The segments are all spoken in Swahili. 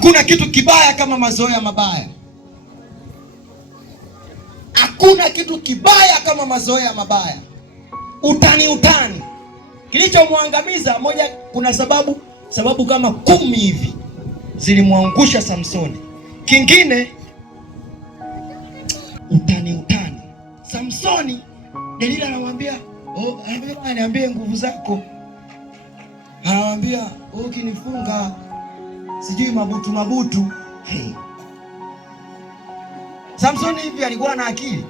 Hakuna kitu kibaya kama mazoea mabaya. Hakuna kitu kibaya kama mazoea mabaya. Utani. Kilichomwangamiza moja, kuna sababu kama 10 hivi zilimwangusha Samsoni. Kingine utani. Samsoni, Delila anamwambia, niambie nguvu zako. Anamwambia, ukinifunga sijui mabutu. Hey. Samsoni hivi alikuwa na akili.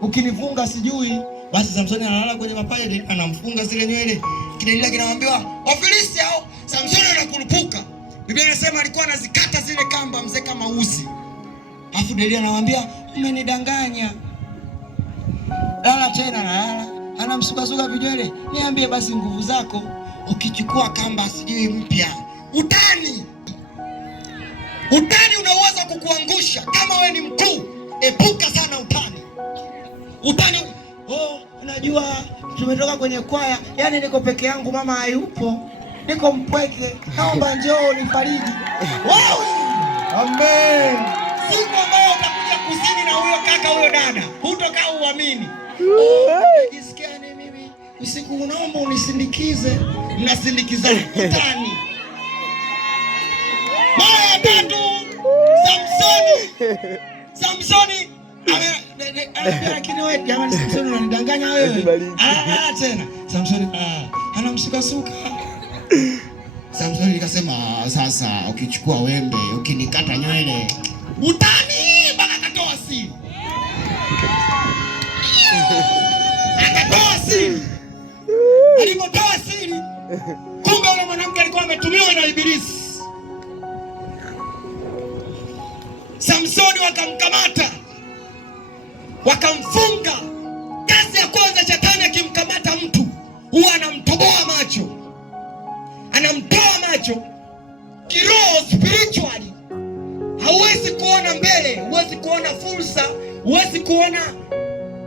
Ukinifunga sijui, basi Samsoni analala kwenye mapaja, anamfunga zile nywele. Delila kinamwambia, Wafilisti hao. Samsoni anakurupuka. Biblia inasema alikuwa anazikata zile kamba mzee kama uzi. Alafu Delila anamwambia, umenidanganya. Lala tena lala. Anamsuka vinywele. Niambie basi nguvu zako. Ukichukua kamba sijui mpya. Utani unaweza kukuangusha. Kama wewe ni mkuu, epuka sana utani. Unajua tumetoka kwenye kwaya, yani niko peke yangu, mama hayupo, niko mpweke, naomba njoo nifariji. Wow! Amen. Siku ambayo utakuja kuzini na huyo kaka huyo dada, hutokaa uamini. Najisikia mimi usiku, unaomba unisindikize. Mnasindikizana utani. Mara ya tatu Samsoni lakini wewe jamani, Samsoni unanidanganya wewe. Tena Samsoni anamsuka. Samsoni nikasema, sasa ukichukua wembe ukinikata nywele. Utani mpaka akatoa siri. Alipotoa siri, kumbe yule mwanamke alikuwa ametumiwa na Ibilisi. Samsoni wakamkamata, wakamfunga. Kazi ya kwanza shetani akimkamata mtu huwa anamtoboa macho. Kiroho, spiritually hauwezi kuona mbele, huwezi kuona fursa, huwezi kuona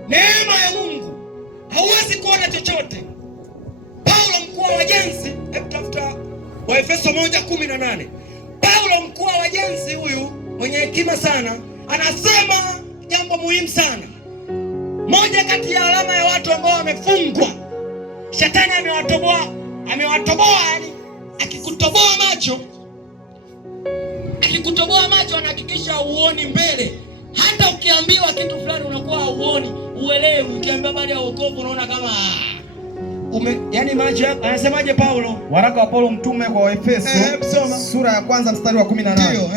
neema ya Mungu, hauwezi kuona chochote. Paulo mkuu wa wajenzi, tafuta Waefeso 1:18. Paulo mkuu wa wajenzi huyu mwenye hekima sana anasema jambo muhimu sana. Moja kati ya alama ya watu ambao wamefungwa, shetani amewatoboa yani akikutoboa macho anahakikisha uoni mbele. Hata ukiambiwa kitu fulani unakuwa hauoni, uelewi. Ukiambiwa baada ya wokovu unaona kama yani macho yako. Anasemaje Paulo? Waraka wa Paulo mtume kwa Waefeso, sura ya 1 mstari wa 18. Ndio,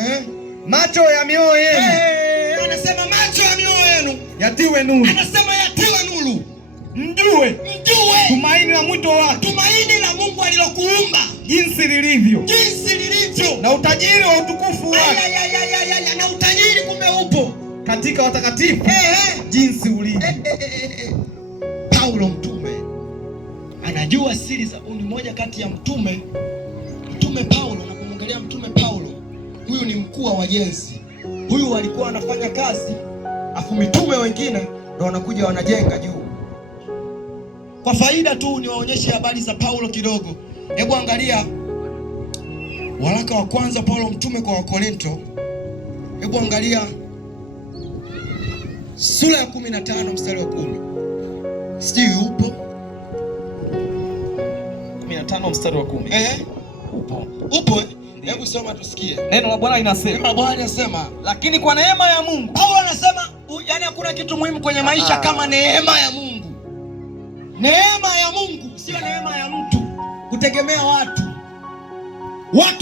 macho ya mioyo yenu. Anasema macho ya mioyo yenu yatiwe nuru. Anasema yatiwe nuru. Mjue tumaini la mwito wake, tumaini la Mungu alilokuumba, jinsi lilivyo, na utajiri wa utukufu wake. Na utajiri kumbe upo katika watakatifu, jinsi ulivyo. Paulo mtume anajua siri za ni moja kati ya mtume Paulo. Unapomwangalia mtume Paulo, huyu ni mkuu wa wajenzi. Huyu alikuwa anafanya kazi, afu mitume wengine ndio wanakuja wanajenga juu. Kwa faida tu niwaonyeshe habari za Paulo kidogo. Hebu angalia waraka wa kwanza Paulo mtume kwa Wakorinto. Hebu angalia sura ya 15 mstari wa 10. Sijui upo 15 mstari wa 10. Upo. Hebu soma tusikie. Neno la Bwana linasema, lakini kwa neema ya Mungu. Paulo anasema yani hakuna kitu muhimu kwenye maisha kama neema ya Mungu. Neema ya Mungu, sio neema ya mtu kutegemea watu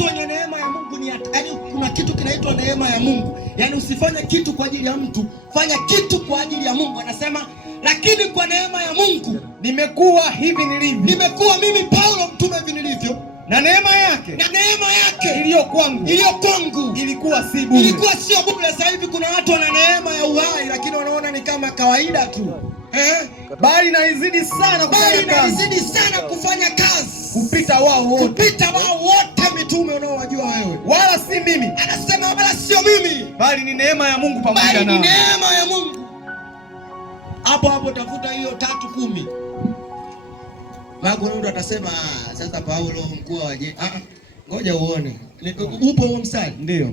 wenye neema ya Mungu ni yani kuna kitu kinaitwa neema ya Mungu. Yani usifanye kitu kwa ajili ya mtu, fanya kitu kwa ajili ya Mungu. Anasema lakini kwa neema ya Mungu nimekuwa hivi nilivyo. Nimekuwa mimi Paulo mtume hivi nilivyo. Na neema yake iliyo kwangu ilikuwa si bure. Ilikuwa sio bure. Sasa hivi kuna watu wana neema ya uhai lakini wanaona ni kama kawaida tu. Bali naizidi sana kufanya kazi kupita wao wote mitume unaowajua wewe. Wala si mimi. Anasema wala sio mimi, bali ni neema ya Mungu pamoja nao. Bali ni neema ya Mungu. Hapo tafuta hiyo 3:10. Mungu ndo atasema sasa Paulo mkuu wa Ngoja uone. Upo huo mstari? Ndio.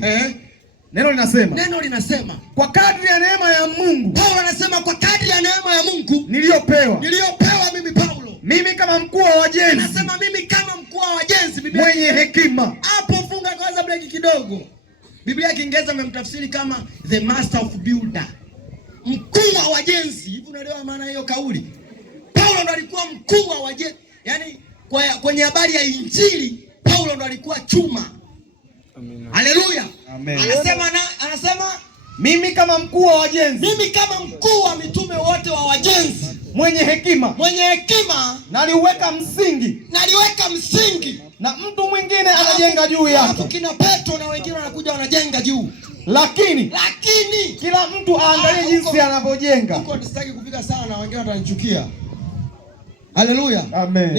Neno linasema kwa kadri ya neema ya Mungu. Paulo anasema kwa kadri ya neema ya Mungu niliyopewa mimi Paulo. Mimi kama mkuu wa wajenzi. Anasema mimi kama mkuu wa wajenzi. Mwenye hekima. Hapo funga kwanza break kidogo. Biblia ya Kiingereza imemtafsiri kama the master of builder. Mkuu wa wajenzi. Hivi unaelewa maana hiyo kauli? Paulo ndo alikuwa mkuu wa wajenzi. Yaani kwenye habari ya Injili Paulo ndo alikuwa chuma. Haleluya. Amen. Anasema mimi kama mkuu wa wajenzi. Mimi kama mkuu wa mitume wote wa wajenzi. Mwenye hekima. Naliweka msingi. Na mtu mwingine anajenga juu yake. Hapo kina Petro na wengine wanakuja wanajenga juu. Lakini kila mtu aangalie jinsi anavyojenga. Huko sitaki kufika sana, wengine watanichukia. Haleluya. Amen.